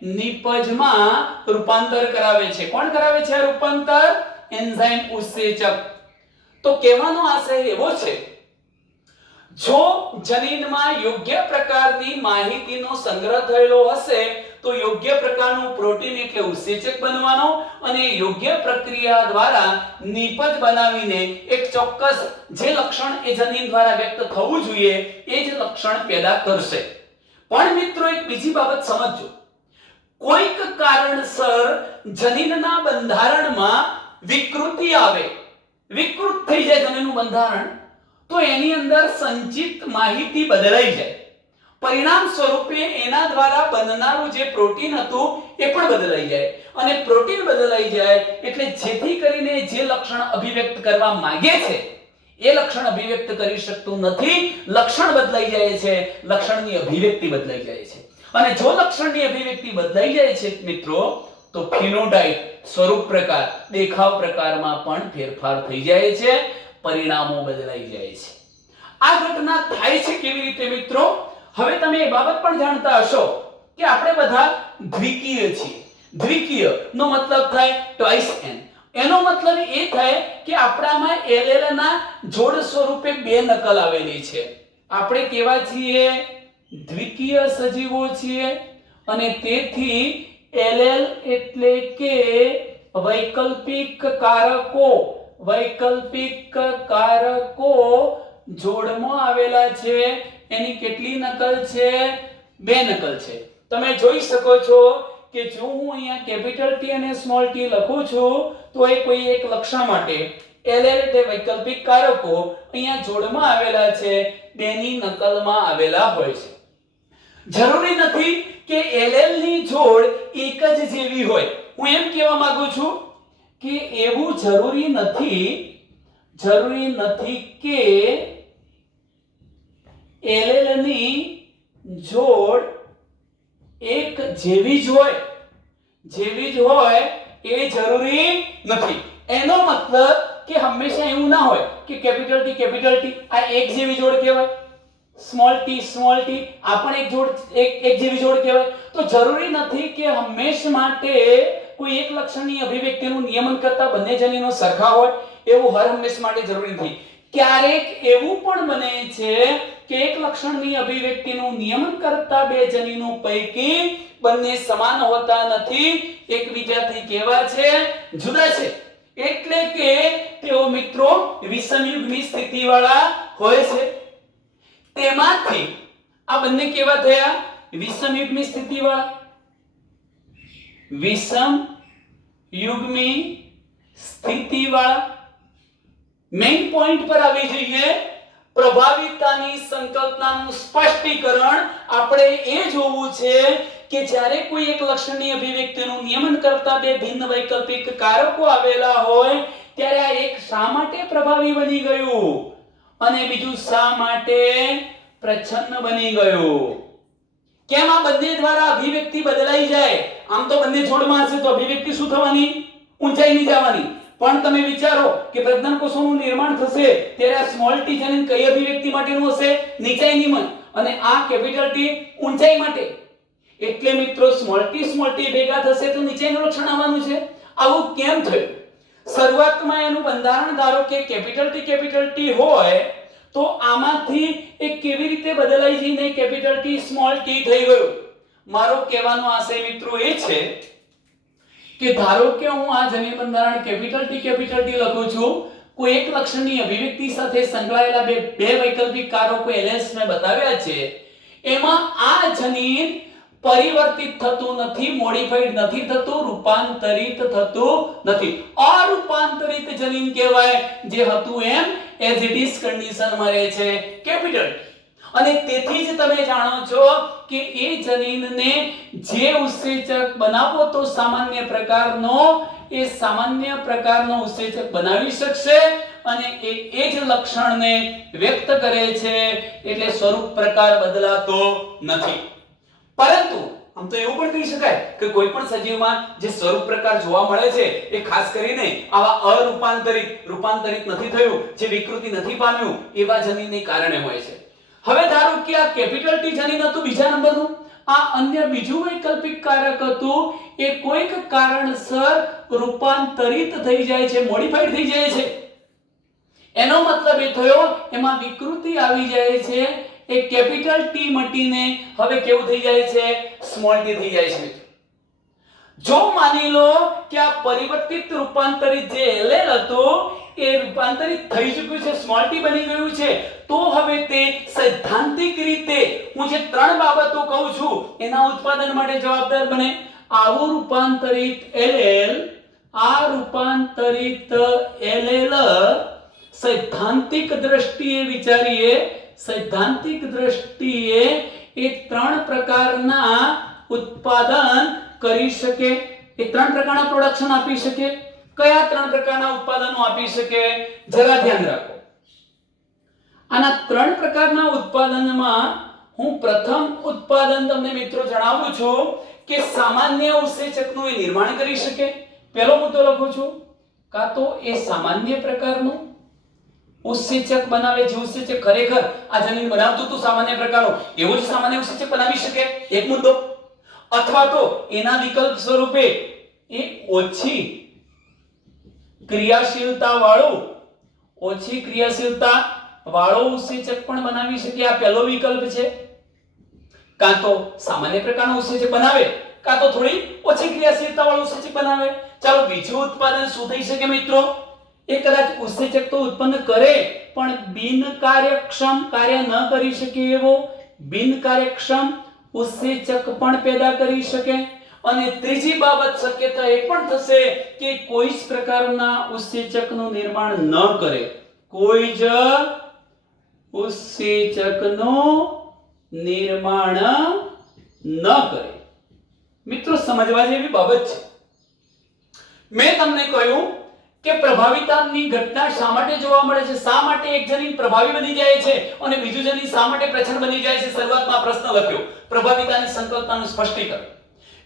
નિપજમાં રૂપાંતર કરાવે છે. કોણ કરાવે છે આ રૂપાંતર? એન્ઝાઇમ, ઉત્સેચક. તો કહેવાનો આશય એવો છે, જો જનીનમાં યોગ્ય પ્રકારની માહિતીનો સંગ્રહ થયેલો હશે તો યોગ્ય પ્રકારનું પ્રોટીન એટલે ઉત્સેચક બનવાનો અને યોગ્ય પ્રક્રિયા દ્વારા નિપજ બનાવીને એક ચોક્કસ જે લક્ષણ એ જનીન દ્વારા વ્યક્ત થવું જોઈએ એ જ લક્ષણ પેદા કરશે. પણ મિત્રો એક બીજી બાબત સમજજો. કોઈક કારણસર જનીનના બંધારણમાં વિકૃતિ આવે, વિકૃત થઈ જાય જનીનનું બંધારણ, તો એની અંદર સંચિત માહિતી બદલાઈ જાય. પરિણામ સ્વરૂપે એના દ્વારા બનનારું જે પ્રોટીન હતું એ પણ બદલાઈ જાય. અને પ્રોટીન બદલાઈ જાય એટલે જેથી કરીને જે લક્ષણ અભિવ્યક્ત કરવા માંગે છે એ લક્ષણ અભિવ્યક્ત કરી શકતું નથી. લક્ષણ બદલાઈ જાય છે, લક્ષણની અભિવ્યક્તિ બદલાઈ જાય છે. અને જો લક્ષણની અભિવ્યક્તિ બદલાઈ જાય છે મિત્રો તો ફિનોટાઇપ, સ્વરૂપ પ્રકાર, દેખાવ પ્રકારમાં પણ ફેરફાર થઈ જાય છે, પરિણામો બદલાઈ જાય છે. આ ઘટના થાય છે કેવી રીતે મિત્રો? હવે તમે એ બાબત પણ જાણતા હશો કે આપણે બધા દ્વિકીય છીએ. દ્વિકીય નો મતલબ થાય ટ્વાઇસ n. એનો મતલબ એ થાય કે આપણામાં એલ ના જોડ સ્વરૂપે બે નકલ આવેલી છે. આપણે કેવા છીએ? દ્વિકીય સજીવો છીએ અને તેથી એલ એટલે કે વૈકલ્પિક કારકો જોડમાં આવેલા છે. એની કેટલી નકલ છે? બે નકલ છે. તમે જોઈ શકો છો કે જો હું અહીંયા કેપિટલ T અને સ્મોલ t લખું છું તો એ કોઈ એક લક્ષણ માટે LL એટલે વૈકલ્પિક કારકો અહીંયા જોડમાં આવેલા છે, તેની નકલમાં આવેલા હોય છે. જરૂરી નથી કે LL ની જોડ એક જ જેવી હોય. હું એમ કહેવા માંગુ છું કે એવું જરૂરી નથી કે LL ની જોડ એક જેવી જ હોય એ જરૂરી નથી. એનો મતલબ કે હંમેશા એવું ના હોય કે કેપિટલ T આ એક જેવી જોડ કહેવાય, સ્મોલ t આ પણ એક જેવી જોડ કહેવાય. તો જરૂરી નથી કે હંમેશા માટે કોઈ એક લક્ષણની અભિવ્યક્તિનું નિયમન કરતા બંને જનીનો સરખા હોય, એવું હર હંમેશા માટે જરૂરી નથી. ક્યારેક એવું પણ બને છે કે એક લક્ષણની અભિવ્યક્તિનું નિયમન કરતા બે જનીનો પૈકી બંને સમાન હોતા નથી, એકબીજાથી કેવા છે, જુદા છે. એટલે કે તેઓ મિત્રો વિષમયુગ્મી સ્થિતિવાળા હોય છે. તેમાંથી આ બંને કેવા થયા, વિષમયુગ્મી સ્થિતિવાળા. વિષમયુગ્મી સ્થિતિવાળા. મેઇન પોઈન્ટ પર આવી જઈએ. પ્રભાવિતાની સંકલ્પનાનું સ્પષ્ટીકરણ આપણે એ જોવું છે કે જ્યારે કોઈ એક લક્ષણની અભિવ્યક્તિનું નિયમન કરતા બે ભિન્ન વૈકલ્પિક કારકો આવેલા હોય ત્યારે આ એક શા માટે પ્રભાવી બની ગયું અને બીજું શા માટે પ્રચ્છન્ન બની ગયું. કેમ આ બંને દ્વારા અભિવ્યક્તિ બદલાઈ જાય? આમ તો બંને જોડમાં હશે તો અભિવ્યક્તિ શું થવાની, ઊંચાઈની જવાની. પણ તમે વિચારો કે પ્રજનન કોષોનું નિર્માણ થશે ત્યારે આ સ્મોલ t જનીન કઈ અભિવ્યક્તિ માટેનું હશે, નીચાઈની, અને આ કેપિટલ T ઊંચાઈ માટે. એટલે મિત્રો સ્મોલ t ભેગા થશે તો નીચેનું લક્ષણ આવવાનું છે. આવું કેમ થયું? શરૂઆતમાં એનું બંધારણ ધારો કે કેપિટલ T હોય તો આમાંથી એક કેવી રીતે બદલાઈ જઈને કેપિટલ T સ્મોલ t થઈ ગયું. મારો કહેવાનો આશય મિત્રો એ છે કે ધારો કે હું આ જનીન બંધારણ કેપિટલ T લખું છું, કોઈ એક લક્ષણની અભિવ્યક્તિ સાથે સંકળાયેલા બે વૈકલ્પિક કારકો LS મેં બતાવ્યા છે, એમાં આ જનીન પરિવર્તિત થતું નથી, મોડિફાઈડ નથી થતું, રૂપાંતરિત થતું નથી. અરૂપાંતરિત જનીન કહેવાય, જે હતું એમ એઝ ઇટ ઇઝ કન્ડિશનમાં રહે છે કેપિટલ T. અને તેથી જ તમે જાણો છો કે એ જનીનને જે ઉત્સેચક બનાવો તો સામાન્ય પ્રકારનો ઉત્સેચક બનાવી શકશે અને એ જ લક્ષણને વ્યક્ત કરે છે, એટલે સ્વરૂપ પ્રકાર બદલાતો નથી. પરંતુ આમ તો એવું પણ કહી શકાય કે કોઈ પણ સજીવમાં જે સ્વરૂપ પ્રકાર જોવા મળે છે એ ખાસ કરીને આવા રૂપાંતરિત નથી થયું, જે વિકૃતિ નથી પામ્યું એવા જનીનને કારણે હોય છે. હવે ધારો કે આ કેપિટલ T જનીન હતું બીજા નંબરનું, આ અન્ય બીજું વૈકલ્પિક કારક હતું, એ કોઈક કારણસર રૂપાંતરિત થઈ જાય છે, મોડિફાઈડ થઈ જાય છે. એનો મતલબ એ થયો એમાં વિકૃતિ આવી જાય છે, એ કેપિટલ T મટીને હવે કેવું થઈ જાય છે, સ્મોલ t થઈ જાય છે. જો માની લો કે આ પરિવર્તિત રૂપાંતરિત જે LL હતું એ રૂપાંતરિત થઈ ચૂક્યું છે, સ્મોલ t બની ગયું છે, તો હવે તે સૈદ્ધાંતિક રીતે હું જે ત્રણ બાબતો કહું છું એના ઉત્પાદન માટે જવાબદાર બને. આવું રૂપાંતરિત LL, આ રૂપાંતરિત LL સૈદ્ધાંતિક દ્રષ્ટિએ વિચારીએ, સૈદ્ધાંતિક દ્રષ્ટિએ એ ત્રણ પ્રકારના ઉત્પાદન કરી શકે, એ ત્રણ પ્રકારના પ્રોડક્શન આપી શકે. કયા ત્રણ પ્રકારના ઉત્પાદનો આપી શકે? જરા ધ્યાન રાખો. આના ત્રણ પ્રકારના ઉત્પાદનમાં હું પ્રથમ ઉત્પાદન તમને મિત્રો જણાવું છું કે સામાન્ય ઉત્સેચકનું એ નિર્માણ કરી શકે. પહેલો મુદ્દો લખું છું, કાં તો એ સામાન્ય પ્રકારનું ઉત્સેચક બનાવે, જે ઉત્સેચક ખરેખર આ જનીન બનાવતું હતું સામાન્ય પ્રકારનું, એવું જ સામાન્ય ઉત્સેચક બનાવી શકે, એક મુદ્દો. અથવા તો એના વિકલ્પ સ્વરૂપે એ ઓછી ક્રિયાશીલતા વાળો ઉત્સેચક પણ બનાવી શકે. આ પહેલો વિકલ્પ છે. કાં તો સામાન્ય પ્રકારનો ઉત્સેચક બનાવે, કાં તો થોડી ઓછી ક્રિયાશીલતા વાળો ઉત્સેચક બનાવે. ચાલો બીજું ઉત્પાદન શું થઈ શકે મિત્રો? એ કદાચ ઉત્સેચક તો ઉત્પન્ન કરે પણ બિનકાર્યક્ષમ, કાર્ય ન કરી શકે એવો બિનકાર્યક્ષમ ઉત્સેચક પણ પેદા કરી શકે. અને ત્રીજી બાબત શક્યતા એ પણ થશે કે કોઈ જ પ્રકારના ઉત્સેચકનું નિર્માણ ન કરે, કોઈ જ ઉત્સેચકનું નિર્માણ ન કરે. મિત્રો સમજવા જેવી બાબત છે. મેં તમને કહ્યું કે પ્રભાવિતાની ઘટના શા માટે જોવા મળે છે, શા માટે એક જનીન પ્રભાવી બની જાય છે અને બીજું જનીન શા માટે પ્રછન બની જાય છે. શરૂઆતમાં પ્રશ્ન લખ્યો, પ્રભાવિતાની સંકલ્પનાનું સ્પષ્ટીકરણ.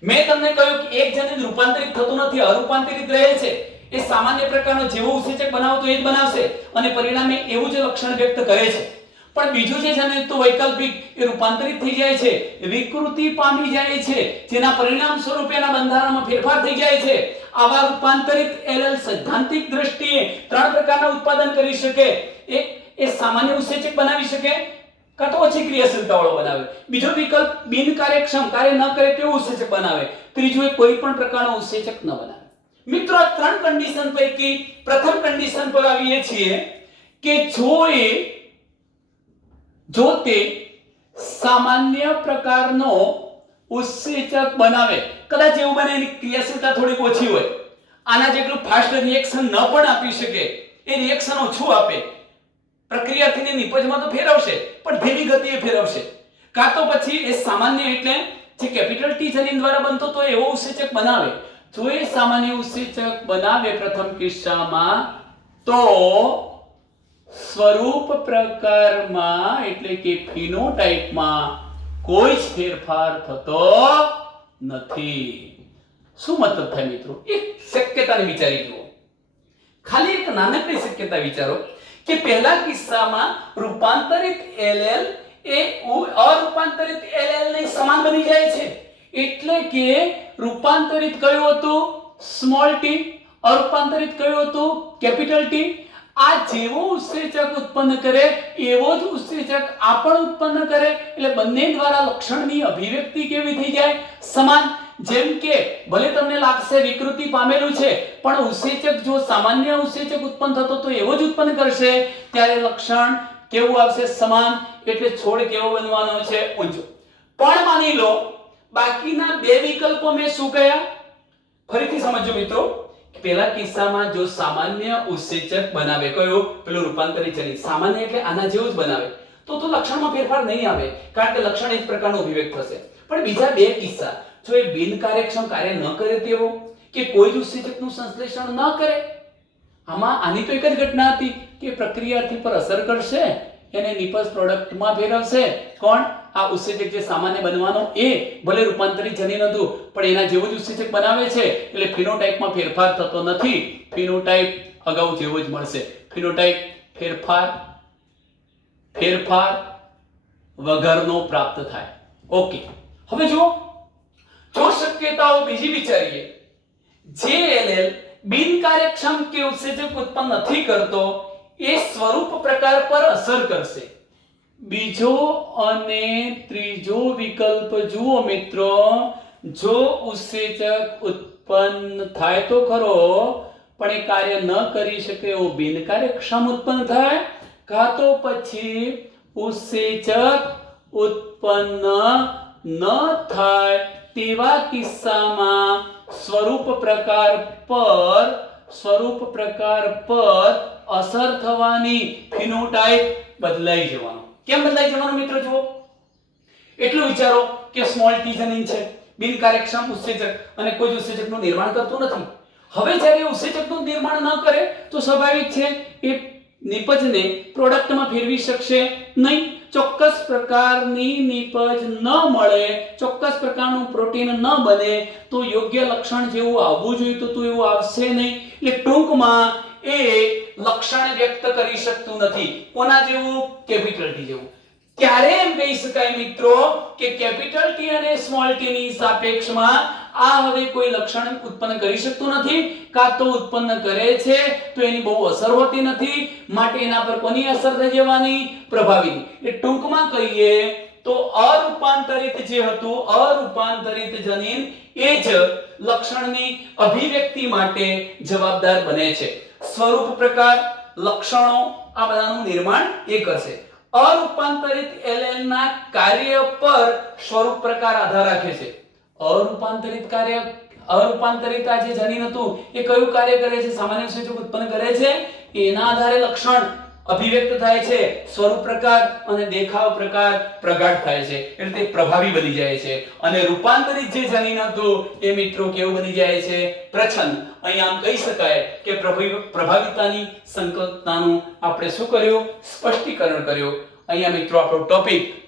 મેં તમને કહ્યું કે એક જનીન રૂપાંતરિત થતું નથી, અરૂપાંતરિત રહે છે. એ સામાન્ય પ્રકારનો જેવો ઉત્સેચક બનાવતો એ જ બનાવશે અને પરિણામે એવું જ લક્ષણ વ્યક્ત કરે છે. પણ બીજું જે જનીન તો વૈકલ્પિક, એ રૂપાંતરિત થઈ જાય છે, વિકૃતિ પામી જાય છે, જેના પરિણામ સ્વરૂપે એના બંધારણમાં ફેરફાર થઈ જાય છે. આવા રૂપાંતરિત એલેલ સૈદ્ધાંતિક દ્રષ્ટિએ ત્રણ પ્રકારના ઉત્પાદન કરી શકે. એક એ સામાન્ય ઉત્સેચક બનાવી શકે, કાં તો ઓછી ક્રિયાશીલતા વાળો બનાવે. બીજો વિકલ્પ બિનકાર્યક્ષમ, કાર્ય ન કરે તેવું ઉત્સેચક બનાવે. ત્રીજું એ કોઈ પણ પ્રકારનો ઉત્સેચક ન બનાવે. મિત્રો આ ત્રણ કન્ડિશન પૈકી પ્રથમ કન્ડિશન પર આવીએ છીએ કે જો તે સામાન્ય પ્રકારનો ઉત્સેચક બનાવે, કદાચ એવું બને એની ક્રિયાશીલતા થોડીક ઓછી હોય, આના જેટલું ફાસ્ટ રિએક્શન ન પણ આપી શકે, એ રિએક્શન ઓછું આપે, પ્રક્રિયાથીને નિપજમાં તો ફેરવશે પણ ધીમી ગતિએ ફેરવશે. કાં તો પછી એ સામાન્ય એટલે જે કેપિટલ ટી જનીન દ્વારા બનતો તો એવો ઉત્સેચક બનાવે. જો એ સામાન્ય ઉત્સેચક બનાવે પ્રથમ કિસ્સામાં, તો સ્વરૂપ પ્રકારમાં એટલે કે ફિનોટાઇપમાં કોઈ જ ફેરફાર થતો નથી. શું મતલબ થાય મિત્રો? એક શક્યતાને વિચારી જુઓ, ખાલી એક નાનકડી શક્યતા વિચારો કે પહેલા કિસ્સામાં રૂપાંતરિત એલેલ એ અરૂપાંતરિત એલેલ ને સમાન બની જાય છે. એટલે કે રૂપાંતરિત કયું હતું? Small T. અરૂપાંતરિત કયું હતું? Capital T. આ જેવો ઉત્સેચક ઉત્પન્ન કરે એવો જ ઉત્સેચક આ પણ ઉત્પન્ન કરે. એટલે બંને દ્વારા લક્ષણની અભિવ્યક્તિ કેવી થઈ જાય? સમાન. જેમ કે ભલે તમને લાગશે વિકૃતિ પામેલું છે, પણ ઉત્સેચક જો સામાન્ય ઉત્સેચક ઉત્પન્ન થતો તો એવો જ ઉત્પન્ન કરશે, ત્યારે લક્ષણ કેવું આવશે? સમાન. એટલે છોડ કેવો બનવાનો છે? ઊંચો. પણ માની લો બાકીના બે વિકલ્પો મેં શું કહ્યા? ફરીથી સમજો મિત્રો. પહેલા કિસ્સામાં જો સામાન્ય ઉત્સેચક બનાવે, કયો? પેલું રૂપાંતરિત જનીન. સામાન્ય એટલે આના જેવું જ બનાવે, તો લક્ષણમાં ફેરફાર નહીં આવે, કારણ કે લક્ષણ એક પ્રકારનું અભિવ્યક્ત થશે. પણ બીજા બે કિસ્સા, જો એ બિનકાર્યક્ષમ કાર્ય ન કરે તેવો, કે કોઈ જ ઉત્સેચકનું સંશ્લેષણ ન કરે, આમાં આની તો એક જ ઘટના હતી કે પ્રક્રિયાર્થી પર અસર કરશે, એને નિપજ પ્રોડક્ટમાં ફેરવશે. કોણ? આ ઉત્સેચક જે સામાન્ય બનવાનો એ ભલે રૂપાંતરિત જનીન હતું પણ એના જેવું જ ઉત્સેચક બનાવે છે, એટલે ફિનોટાઇપમાં ફેરફાર થતો નથી. ફિનોટાઇપ અગાઉ જેવો જ મળશે. ફિનોટાઇપ ફેરફાર વગરનો પ્રાપ્ત થાય. ઓકે, હવે જો શક્યતાઓ બીજી વિચારીએ. જે એલેલ બિનકાર્યક્ષમ કે ઉત્સેચક ઉત્પન્ન નથી કરતો એ સ્વરૂપ પ્રકાર પર અસર કરશે. બીજો અને ત્રીજો વિકલ્પ જુઓ મિત્રો. જો ઉત્સેચક ઉત્પન્ન થાય તો ખરો, પણ એ કાર્ય ન કરી શકે એવો બિનકાર્યક્ષમ ઉત્પન્ન થાય, કાં તો પછી ઉત્સેચક ઉત્પન્ન ન થાય તેવા કિસ્સામાં સ્વરૂપ પ્રકાર પર અસર થવાની ફિનોટાઇપ બદલાઈ જવાનો. કેમ બદલાઈ જવાનું મિત્રો? જુઓ, એટલું વિચારો કે સ્મોલ ટી જનીન છે, બિનકાર્યક્ષમ ઉત્સેચક, અને કોઈ જ ઉત્સેચકનું નિર્માણ કરતું નથી. હવે જ્યારે ઉત્સેચકનું નિર્માણ ન કરે તો સ્વાભાવિક છે એ નિપજને પ્રોડક્ટમાં ફેરવી શકશે નહીં. ચોક્કસ પ્રકારની નિપજ ન મળે, ચોક્કસ પ્રકારનું પ્રોટીન ન બને, તો યોગ્ય લક્ષણ જેવું આવવું જોઈએ તો એવું આવશે નહીં. એટલે ટૂંકમાં એ લક્ષણ વ્યક્ત કરી શકતું નથી. કોના જેવું? કેપિટલ ટી જેવું. ત્યારે એમ કહી શકાય મિત્રો કે કેપિટલ ટી અને સ્મોલ ટી ની સાપેક્ષમાં આ હવે કોઈ લક્ષણ ઉત્પન્ન કરી શકતું નથી, કાં તો ઉત્પન્ન કરે છે તો એની બહુ અસર હોતી નથી, માટે એના પર કોની અસર થઈ જવાની? પ્રભાવીની. એટલે ટૂંકમાં કહીએ તો અરૂપાંતરિત જે હતું, અરૂપાંતરિત જનીન એ જ લક્ષણની અભિવ્યક્તિ માટે જવાબદાર બને છે. સ્વરૂપ પ્રકાર, લક્ષણો આ બધાનું નિર્માણ એ કરશે. અરૂપાંતરિત એલેલના કાર્ય પર સ્વરૂપ પ્રકાર આધાર રાખે છે. અરૂપાંતરિત કાર્ય, અરૂપાંતરિત આ જે જનીન હતું એ કયું કાર્ય કરે છે? સામાન્ય સંયોજક ઉત્પન્ન કરે છે. એના આધારે લક્ષણ અભિવ્યક્ત થાય છે, સ્વરૂપ પ્રકાર અને દેખાવ પ્રકાર પ્રગાઢ થાય છે, એટલે તે પ્રભાવી બની જાય છે. અને રૂપાંતરિત જે જનીન હતું એ મિત્રો કેવું બની જાય છે? પ્રચ્છન્ન. અહીં આમ કહી શકાય કે પ્રભાવિતાની સંકલ્પનાનું આપણે શું કર્યું? સ્પષ્ટીકરણ કર્યું. અહીંયા મિત્રો આપણો ટોપિક